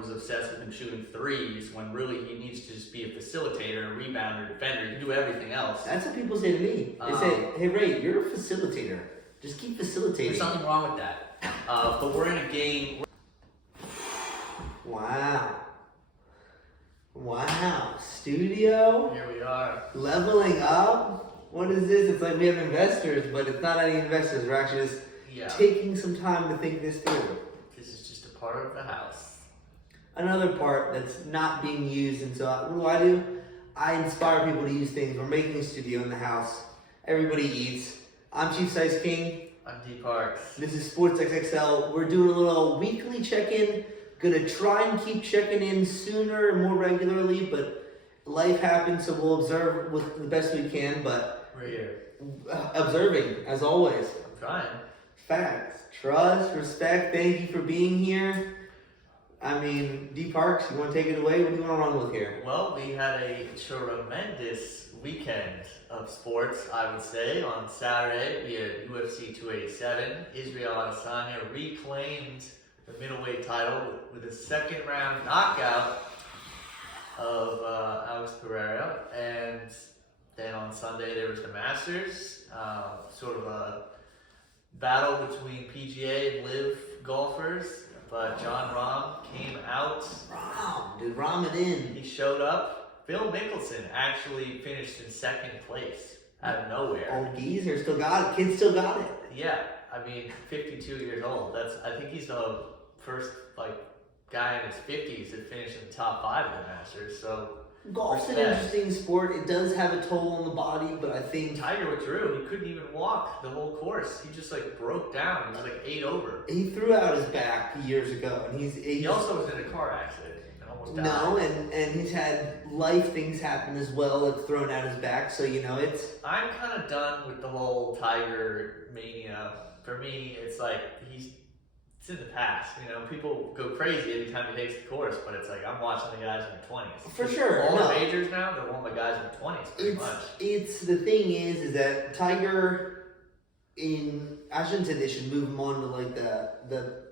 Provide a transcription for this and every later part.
was obsessed with him shooting threes when really he needs to just be a facilitator, a rebounder, defender. He can do everything else. That's what people say to me. They say, hey Ray, you're a facilitator. Just keep facilitating. There's nothing wrong with that. But we're in a game. Wow. Wow. Studio. Here we are. Leveling up. What is this? It's like we have investors, but it's not any investors. We're actually just taking some time to think this through. This is just a part of the house. Another part that's not being used, and so what do I do? I inspire people to use things. We're making a studio in the house. Everybody eats. I'm Chief Sice King. I'm D Parks. This is Sports XXL. We're doing a little weekly check-in. Gonna try and keep checking in sooner and more regularly, but life happens, so we'll observe with the best we can, but we're here. Observing, as always. I'm trying. Facts, trust, respect, thank you for being here. I mean, D Parks, you want to take it away? What do you want to run with here? Well, we had a tremendous weekend of sports, I would say. On Saturday, we had UFC 287. Israel Adesanya reclaimed the middleweight title with a second round knockout of Alex Pereira. And then on Sunday, there was the Masters, sort of a battle between PGA and LIV golfers. But John Rahm came out. Rahm it in. He showed up. Phil Mickelson actually finished in second place out of nowhere. Old geezer still got it. Kid still got it. Yeah, I mean, 52 years old. I think he's the first guy in his 50s that finished in the top 5 of the Masters. So golf's an interesting sport. It does have a toll on the body, but I think Tiger withdrew. He couldn't even walk the whole course. He just broke down. He was 8 over. He threw out his back years ago, and he also was in a car accident and almost died. No, and he's had life things happen as well that's thrown out his back. So it's. I'm kind of done with the whole Tiger mania. For me, it's it's in the past. People go crazy every time he takes the course, but it's I'm watching the guys in their 20s. For sure. All the majors now, they're won by guys in their 20s, pretty much. It's the thing is that Tiger, I shouldn't say they should move him on to the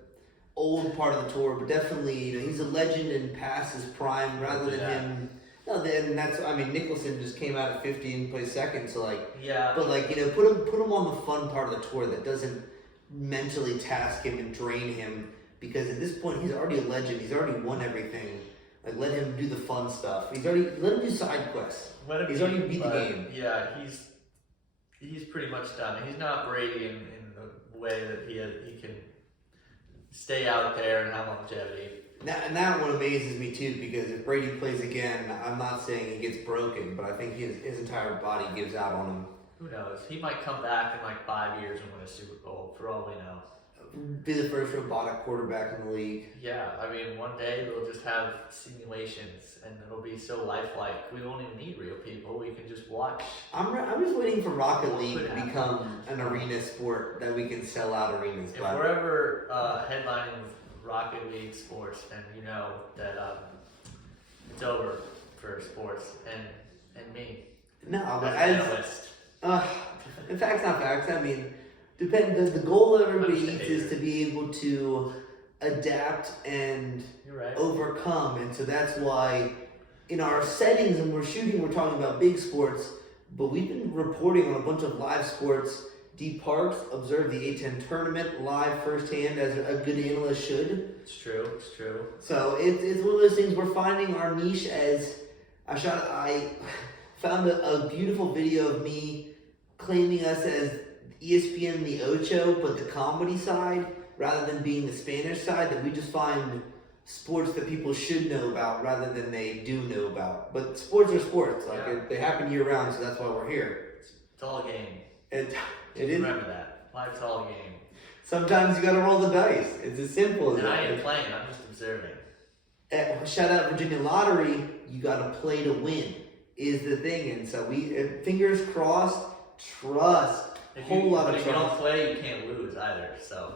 old part of the tour, but definitely he's a legend and past his prime rather than him. No, and that's Nicholson just came out at 50 and placed second, so But put him on the fun part of the tour that doesn't mentally task him and drain him, because at this point he's already a legend. He's already won everything. Let him do the fun stuff. Let him do side quests. He's already beat the game. Yeah, he's pretty much done. He's not Brady in the way that he can stay out there and have longevity. And that one amazes me too, because if Brady plays again, I'm not saying he gets broken, but I think his entire body gives out on him. Who knows? He might come back in 5 years and win a Super Bowl, for all we know. Be the first robotic quarterback in the league. Yeah, one day they'll just have simulations and it'll be so lifelike. We won't even need real people. We can just watch. I'm just waiting for Rocket League to become an arena sport that we can sell out arenas. If we're ever headlining with Rocket League sports, then you know that it's over for sports and me. No, but in facts, not facts. The goal of everybody eats is to be able to adapt and overcome, and so that's why in our settings and we're talking about big sports, but we've been reporting on a bunch of live sports. D Parks observed the A10 tournament live firsthand, as a good analyst should. It's true. So it's one of those things. We're finding our niche. As I found a beautiful video of me claiming us as ESPN the Ocho, but the comedy side rather than being the Spanish side, that we just find sports that people should know about rather than they do know about. But sports are sports. They happen year round, so that's why we're here. It's all a game. It is. Remember that. Life's all a game. Sometimes you gotta roll the dice. It's as simple as that. And I ain't playing, I'm just observing. Shout out Virginia Lottery, you gotta play to win, is the thing. And so fingers crossed, trust. If you don't play, you can't lose either. So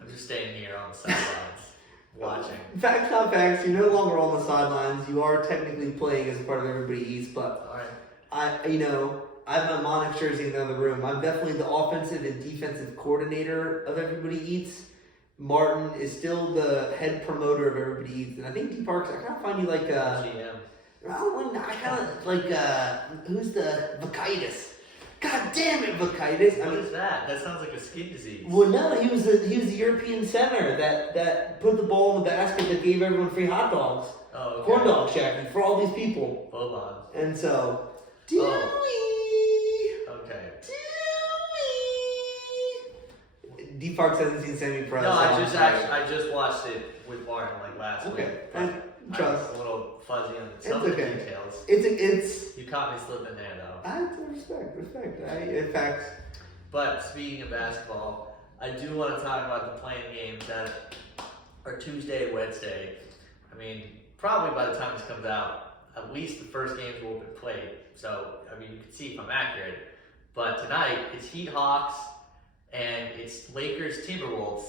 I'm just staying here on the sidelines, watching. Facts, not facts. You're no longer on the sidelines. You are technically playing as part of Everybody Eats, but I have my Monarchs jersey in the other room. I'm definitely the offensive and defensive coordinator of Everybody Eats. Martin is still the head promoter of Everybody Eats, and I think D Parks. I kind of find you like GM. I kind of like who's the Vakitis? God damn it, Vakitis! What is that? That sounds like a skin disease. Well, no, he was the European center that put the ball in the basket that gave everyone free hot dogs. Oh, okay. Corn dog shack for all these people. Boban. And so, Dewey. Okay. Dewey. D Parks hasn't seen semi-pro. No, so I just watched it with Martin like last week. Okay. Trust. I'm a little fuzzy on some of the details. It's. You caught me slipping there though. I respect. In fact. But speaking of basketball, I do want to talk about the playing games that are Tuesday and Wednesday. I mean, probably by the time this comes out, at least the first games will have been played. So, I mean, you can see if I'm accurate. But tonight, it's Heat Hawks and it's Lakers Timberwolves.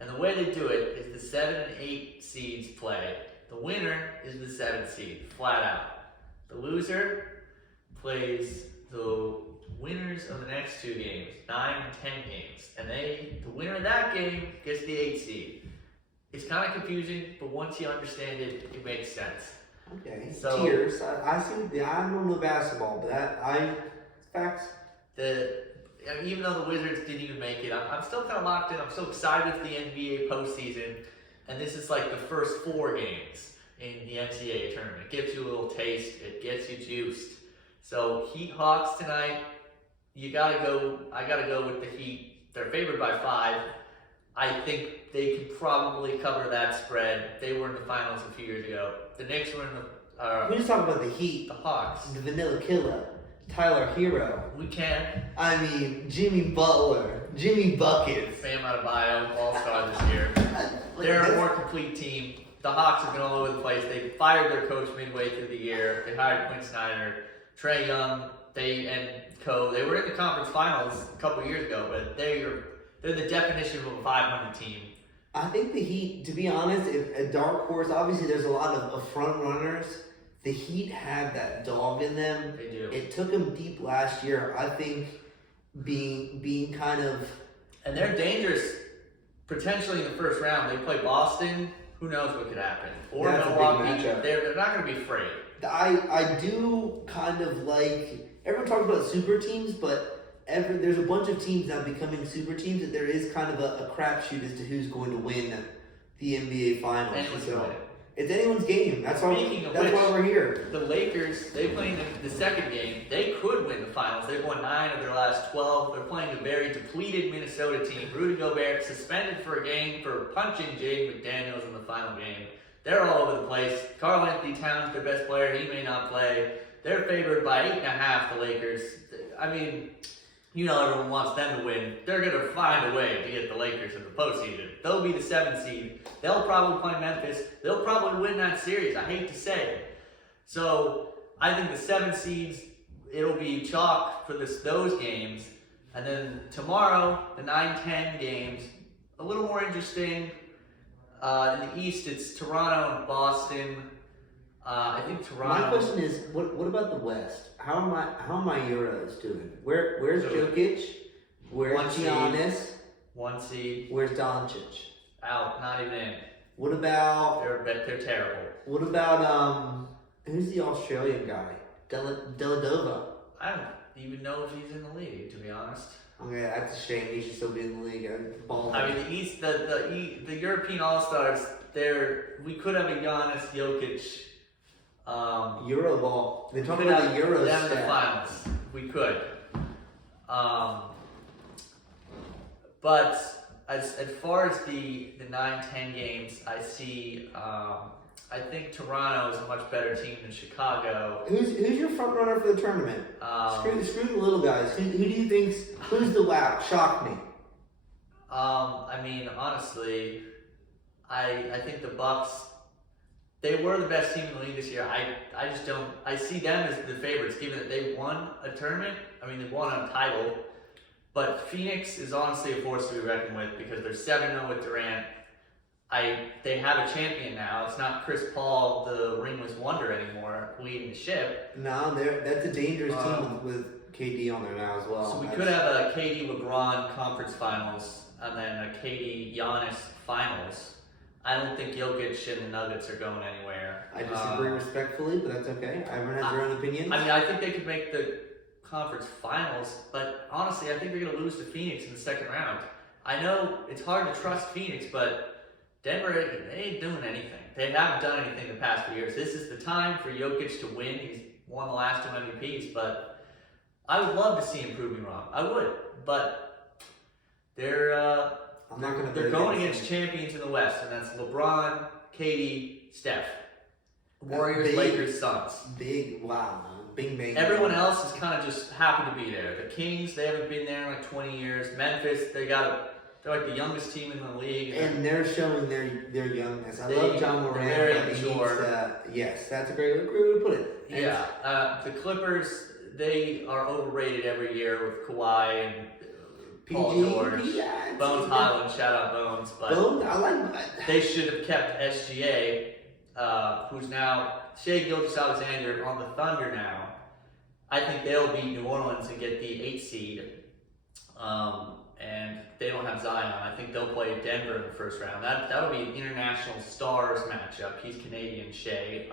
And the way they do it is the 7 and 8 seeds play. The winner is the 7th seed, flat out. The loser plays the winners of the next 2 games, 9 and 10 games. And the winner of that game gets the 8th seed. It's kind of confusing, but once you understand it, it makes sense. Okay. So, Cheers. I see. I don't know basketball, but facts. Even though the Wizards didn't even make it, I'm still kind of locked in. I'm so excited for the NBA postseason, and this is like the first 4 games in the NCAA tournament. It gives you a little taste. It gets you juiced. So Heat Hawks tonight. I gotta go with the Heat. They're favored by 5. I think they can probably cover that spread. They were in the finals a few years ago. The Knicks were in the. We just talk about the Heat, the Hawks, the Vanilla Killer, Tyler Hero. We can. I mean, Jimmy Butler, Jimmy Buckets. Bam Adebayo, All-Star this year. They're a more complete team. The Hawks have been all over the place. They fired their coach midway through the year. They hired Quinn Snyder, Trae Young. And Co. They were in the conference finals a couple years ago, but they're the definition of a 500 team. I think the Heat, to be honest, if a dark horse, obviously there's a lot of front runners. The Heat have that dog in them. They do. It took them deep last year. I think being kind of... And they're dangerous potentially in the first round. They play Boston. Who knows what could happen? Or Milwaukee. They're not going to be afraid. I do kind of like... Everyone talks about super teams, but there's a bunch of teams now becoming super teams that there is kind of a crapshoot as to who's going to win the NBA Finals. Anyone's going to win. It's anyone's game. That's why we're here. The Lakers, they play in the second game. They could win the finals. They've won 9 of their last 12. They're playing a very depleted Minnesota team. Rudy Gobert suspended for a game for punching Jaden McDaniels in the final game. They're all over the place. Karl Anthony Towns, their best player, he may not play. They're favored by 8.5, the Lakers. I mean, you know everyone wants them to win. They're going to find a way to get the Lakers in the postseason. They'll be the 7th seed. They'll probably play Memphis. They'll probably win that series. I hate to say it. So I think the 7 seeds, it'll be chalk for those games. And then tomorrow, the 9-10 games, a little more interesting. In the East, it's Toronto and Boston. I think Toronto. My question is, what about the West? How are my Euros doing? Where's Jokic? Where's Giannis? 1 seed. Where's Doncic? Out, not even in. What about? They're terrible. What about who's the Australian guy? Deladova. I don't even know if he's in the league, to be honest. Okay, that's a shame. He should still be in the league. I mean, the East, the European All-Stars. We could have a Giannis, Jokic. Euro ball. They're talking about the Euro them in the stat. finals. We could. But as far as the 9-10 games, I see. I think Toronto is a much better team than Chicago. Who's your front runner for the tournament? Screw the little guys. Who do you think's who's the wow? Shock me. I mean, honestly, I think the Bucks. They were the best team in the league this year. I just don't. I see them as the favorites, given that they won a tournament. I mean, they won a title. But Phoenix is honestly a force to be reckoned with because they're 7-0 with Durant. They have a champion now. It's not Chris Paul, the ringless wonder anymore, leading the ship. No, that's a dangerous team with KD on there now as well. So we could have a KD LeBron conference finals. and then a KD Giannis finals. I don't think Jokic and the Nuggets are going anywhere. I disagree respectfully, but that's okay. Everyone has their own opinions. I mean, I think they could make the conference finals, but honestly, I think they're going to lose to Phoenix in the second round. I know it's hard to trust Phoenix, but Denver, they ain't doing anything. They haven't done anything the past few years. This is the time for Jokic to win. He's won the last 2 MVPs, but I would love to see him prove me wrong. I would, but they're going against champions in the West, and that's LeBron, KD, Steph. Warriors, Lakers, Suns. Wow, bing bang. Everyone else is kind of just happy to be there. The Kings, they haven't been there in like 20 years. Memphis, they're like the youngest team in the league. And they're showing their youngness. I love John Moran. They're very mature. Yes, that's a great way to put it. Yeah, the Clippers, they are overrated every year with Kawhi and Paul George. Bones Highland, shout out Bones. But Bones, I like that. They should have kept SGA, who's now Shai Gilgeous-Alexander on the Thunder now. I think they'll beat New Orleans and get the 8th seed. And they don't have Zion. I think they'll play Denver in the first round. That'll be an international stars matchup. He's Canadian, Shai.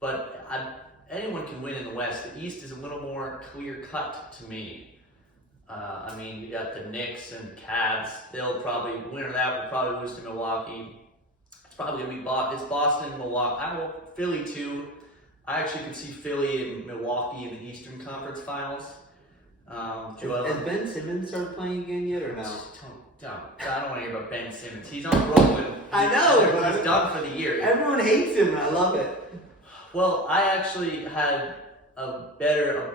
But anyone can win in the West. The East is a little more clear cut to me. I mean, you got the Knicks and Cavs. They'll probably winner of that will probably lose to Milwaukee. It's probably gonna be Boston, Milwaukee. I will Philly too. I actually could see Philly and Milwaukee in the Eastern Conference Finals. Has Ben Simmons started playing again yet or no? I don't want to hear about Ben Simmons. He's on the roll. I know. He's done for the year. Everyone hates him, and I love it. Well, I actually had a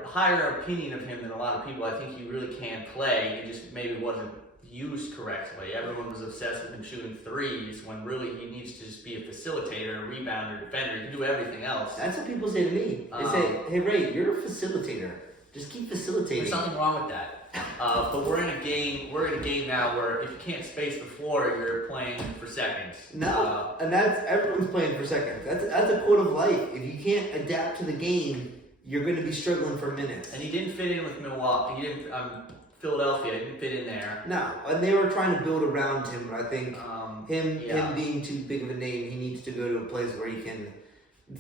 higher opinion of him than a lot of people. I think he really can play. He just maybe wasn't used correctly. Everyone was obsessed with him shooting threes when really he needs to just be a facilitator, a rebounder, defender. He can do everything else. That's what people say to me. They say, "Hey Ray, you're a facilitator. Just keep facilitating." There's nothing wrong with that. But we're in a game now where if you can't space the floor, you're playing for seconds. No, and everyone's playing for seconds. That's a quote of life. If you can't adapt to the game, you're going to be struggling for minutes. And he didn't fit in with Milwaukee. He didn't. Philadelphia didn't fit in there. No, and they were trying to build around him. But I think him being too big of a name, he needs to go to a place where he can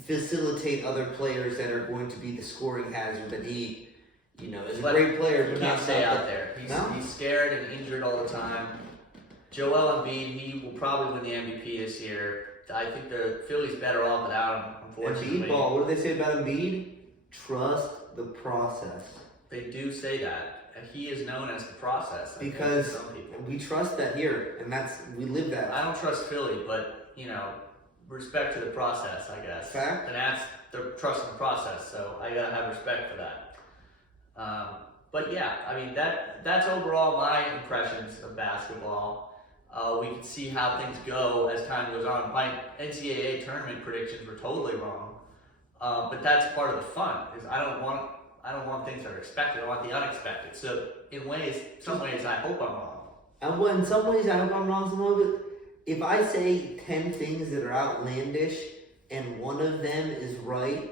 facilitate other players that are going to be the scoring hazard that he. Is a great player, but can't stay out there. He's scared and injured all the time. Joel Embiid, he will probably win the MVP this year. I think the Philly's better off without him, unfortunately. Embiid ball. What do they say about Embiid? Trust the process. They do say that. He is known as the process. Because we trust that here, and we live that. I don't trust Philly, but respect to the process, I guess. Fact. And that's the trust in the process. So I gotta have respect for that. But yeah, I mean that's overall my impressions of basketball. We can see how things go as time goes on. My NCAA tournament predictions were totally wrong, but that's part of the fun. Is I don't want things that are expected. I want the unexpected. So in some ways, I hope I'm wrong. And in some ways, I hope I'm wrong. But if I say 10 things that are outlandish and one of them is right,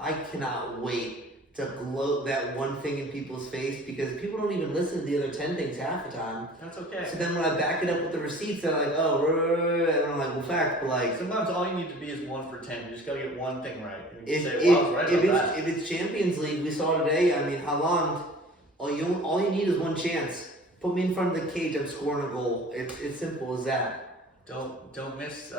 I cannot wait to gloat that one thing in people's face because people don't even listen to the other 10 things half the time. That's okay. So then when I back it up with the receipts, they're like, and I'm like, well, fact, but like... Sometimes all you need to be is 1 for 10. You just gotta get one thing right. If it's Champions League, we saw today, I mean, Haaland, all you need is one chance. Put me in front of the cage, I'm scoring a goal. It's simple as that. Don't miss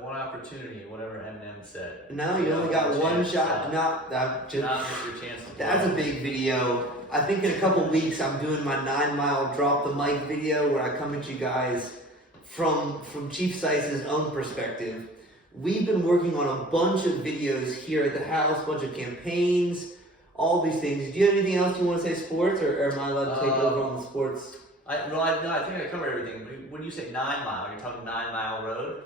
one opportunity, whatever Eminem said. No, you only got one shot. Not miss your chance to play. That's a big video. I think in a couple weeks I'm doing my 9-mile drop the mic video where I come at you guys from Chief Sice's own perspective. We've been working on a bunch of videos here at the house, bunch of campaigns, all these things. Do you have anything else you want to say sports, or am I allowed to take over on the sports? I think I covered everything. When you say 9 Mile, you're talking 9 Mile Road?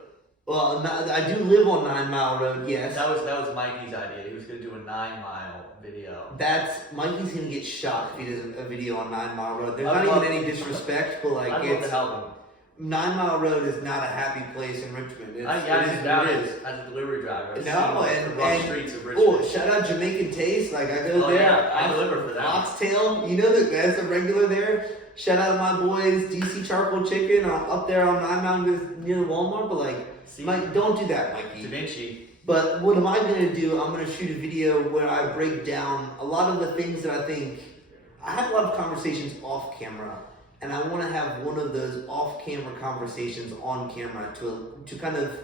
Well, I do live on 9 Mile Road, yes. That was Mikey's idea. He was going to do a 9 Mile video. Mikey's going to get shot if he does a video on 9 Mile Road. There's not even any disrespect, but like I'd love to help him. 9 Mile Road is not a happy place in Richmond. I got down as a delivery driver. No, the rough streets of Richmond. Oh, shout out Jamaican Taste. Like, I go there. Yeah, I deliver for them. Oxtail, you know that's a regular there. Shout out to my boys, DC Charcoal Chicken. I'm up there on 9 Mile near the Walmart. But, like, Mike, don't do that, Mikey. Da Vinci. But what am I going to do? I'm going to shoot a video where I break down a lot of the things that I think. I have a lot of conversations off camera. And I want to have one of those off-camera conversations on camera to kind of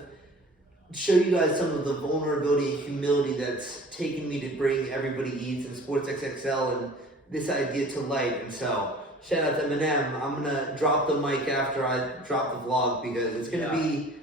show you guys some of the vulnerability and humility that's taken me to bring Everybody Eats and Sports XXL and this idea to light. And so, shout out to Eminem. I'm going to drop the mic after I drop the vlog because it's going to be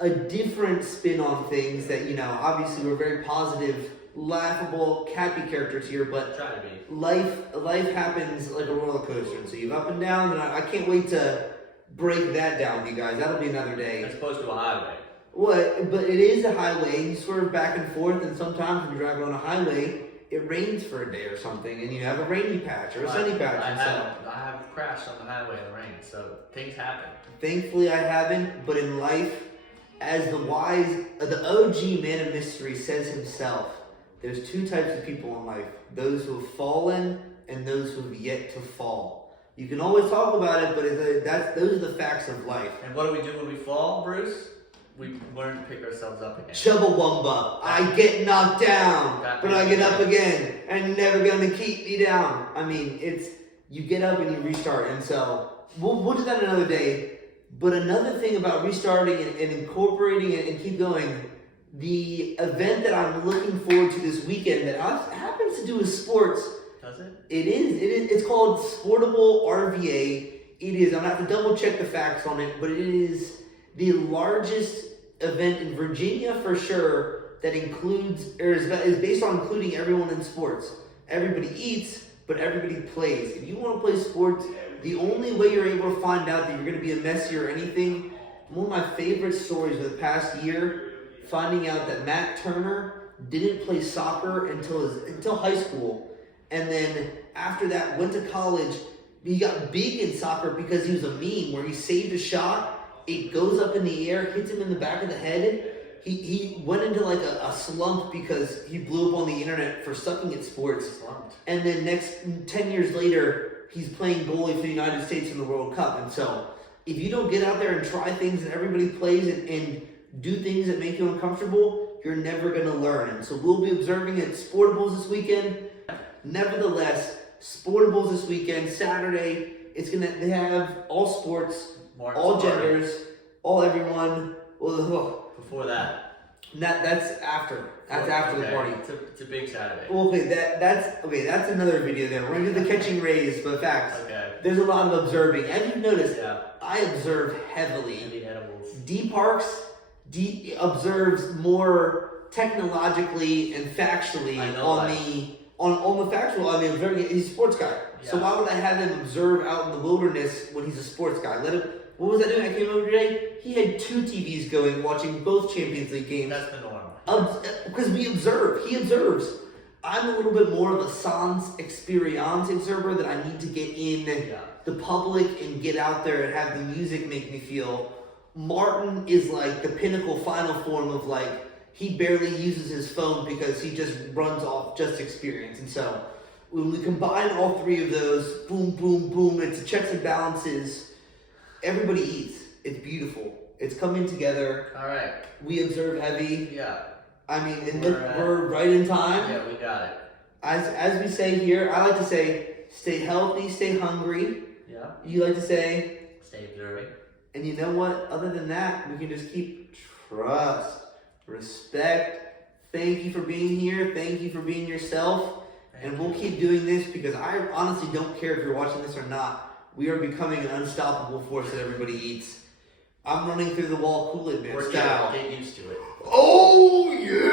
a different spin on things that, you know, obviously we're very positive, laughable, happy characters here, but try to be. Life happens like a roller coaster, and so you have up and down, and I can't wait to break that down with you guys. That'll be another day. As opposed to a highway. What? But it is a highway, and you swerve back and forth, and sometimes when you're driving on a highway, it rains for a day or something, and you have a rainy patch or a sunny patch. I have crashed on the highway in the rain, so things happen. Thankfully, I haven't, but in life, as the OG man of mystery says himself, there's two types of people in life, those who have fallen and those who have yet to fall. You can always talk about it, but those are the facts of life. And what do we do when we fall, Bruce? We learn to pick ourselves up again. Chubbawamba, I get knocked down, but I get up again, and you're never gonna keep me down. I mean, you get up and you restart, and so we'll do that another day. But another thing about restarting and incorporating it and keep going, the event that I'm looking forward to this weekend that happens to do with sports. Does it? It is. It's called Sportable RVA. It is. I'm gonna have to double check the facts on it, but it is the largest event in Virginia for sure that includes or is based on including everyone in sports. Everybody eats, but everybody plays. If you want to play sports, the only way you're able to find out that you're going to be a Messi or anything. One of my favorite stories of the past year. Finding out that Matt Turner didn't play soccer until high school, and then after that went to college. He got big in soccer because he was a meme where he saved a shot, it goes up in the air, hits him in the back of the head. He went into like a slump because he blew up on the internet for sucking at sports. And then 10 years later, he's playing goalie for the United States in the World Cup. And so if you don't get out there and try things that everybody plays and do things that make you uncomfortable, you're never going to learn. And so we'll be observing at Sportables this weekend. Nevertheless, Sportables this weekend, Saturday, they have all sports, all genders, all everyone. Before that. That's after. That's after the party. It's a big Saturday. Okay, that's another video there. We're gonna do the catching rays, but facts. Okay. There's a lot of observing. As you've noticed, I observe heavily. And the edibles. D Parks observes more technologically and factually on the factual. I mean, he's a sports guy. Yeah. So why would I have him observe out in the wilderness when he's a sports guy? What was I doing? I came over today. He had 2 TVs going, watching both Champions League games. That's the norm. Because we observe. He observes. I'm a little bit more of a sans experience observer that I need to get in the public and get out there and have the music make me feel. Martin is like the pinnacle final form of he barely uses his phone because he just runs off just experience. And so when we combine all 3 of those, boom, boom, boom, it's checks and balances. Everybody eats. It's beautiful. It's coming together. All right. We observe heavy. Yeah. I mean, we're right in time. Yeah, we got it. As we say here, I like to say, stay healthy, stay hungry. Yeah. You like to say, stay observing. And you know what? Other than that, we can just keep trust, respect. Thank you for being here. Thank you for being yourself. And we'll keep doing this because I honestly don't care if you're watching this or not. We are becoming an unstoppable force that everybody eats. I'm running through the wall Kool-Aid Man style. Get used to it. Oh, yeah!